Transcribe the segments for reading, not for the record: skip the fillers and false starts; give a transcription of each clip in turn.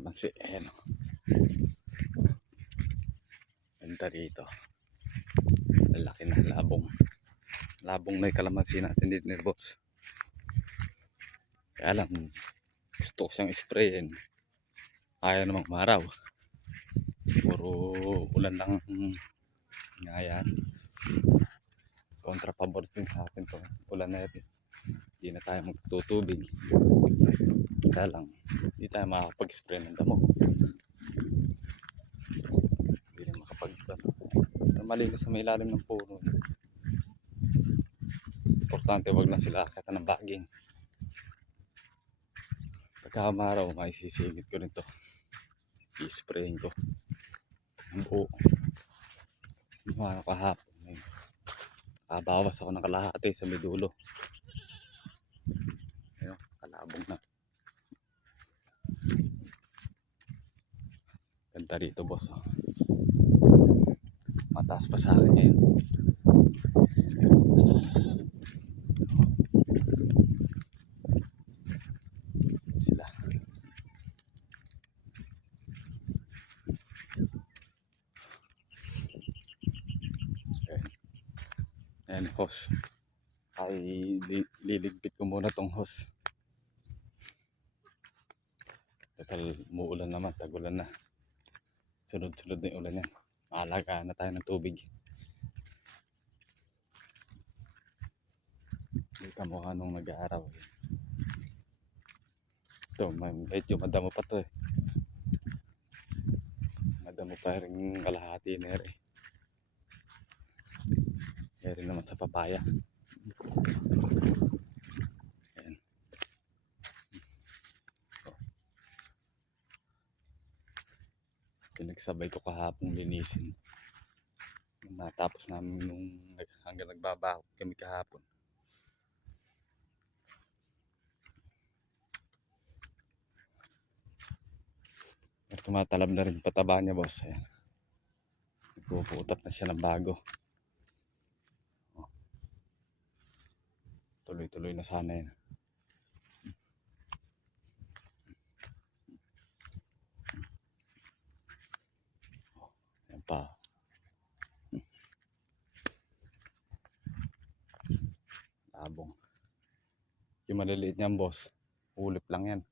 kalamansi. Ayan o. Ganda rito. Lalaki na labong. Labong na yung kalamansi natin dito ni boss. Kaya lang, gusto ko siyang sprayin. Ayaw namang maraw. Puro ulan lang nga yan. Kontra pabor din sa akin to. Ulan na yan. Hindi na tayo magtutubig. Kaya lang, hindi tayo makapag-spray ng damo. Hindi na makapag-spray. Malinis sa may ilalim ng puno. Importante wag lang sila akita ng baging. Pagkakamaraw, may sisigit ko rin to. I-sprayin ko. Ang buo. Ano kahapon. Nakabawas ako ng kalahati sa may dulo. Ayun, kalabog na. Ganda rito boss. Mataas pa sa akin ngayon. Sila. Ayan, hose. Ay liligpit ko muna tong hose. Total muulan naman, tagulan na. Sunod-sunod na yung ulan yan. Maalagaan na tayo ng tubig. Dito mukha nung nag-aaraw. Ito, medyo madamo pa to eh. Madamo pa rin kalahati na rin. Meron naman sa papaya. Ayan. Pinagsabay ko kahapon linisin. Natapos namin nung hanggang nagbabaho kami kahapon. Pero tumatalab na rin pataba niya boss. Ayan. Nagpuputot na siya ng bago. Tuloy-tuloy na sana yan. Ayan pa. Labong. Yung maliliit niyan boss, ulip lang yan.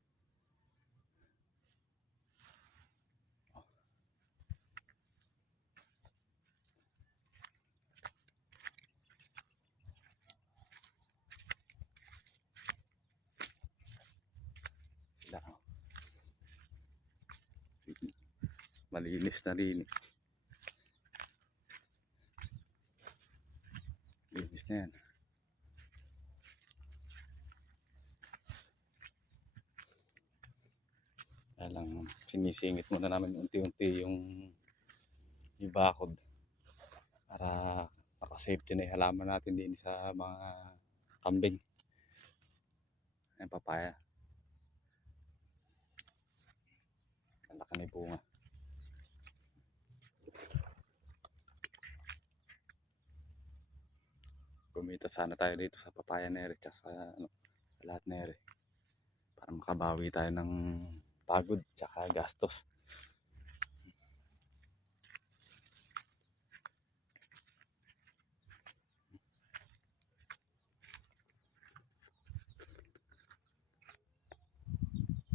Malinis na rin. Linis na yan. Kaya lang sinisingit muna namin unti-unti yung ibakod para maka-safety na yung halaman natin din sa mga kambing. Ayan papaya. Ang laki na yung bunga. Kumita sana tayo dito sa papaya nere at sa lahat nere para makabawi tayo ng pagod tsaka gastos.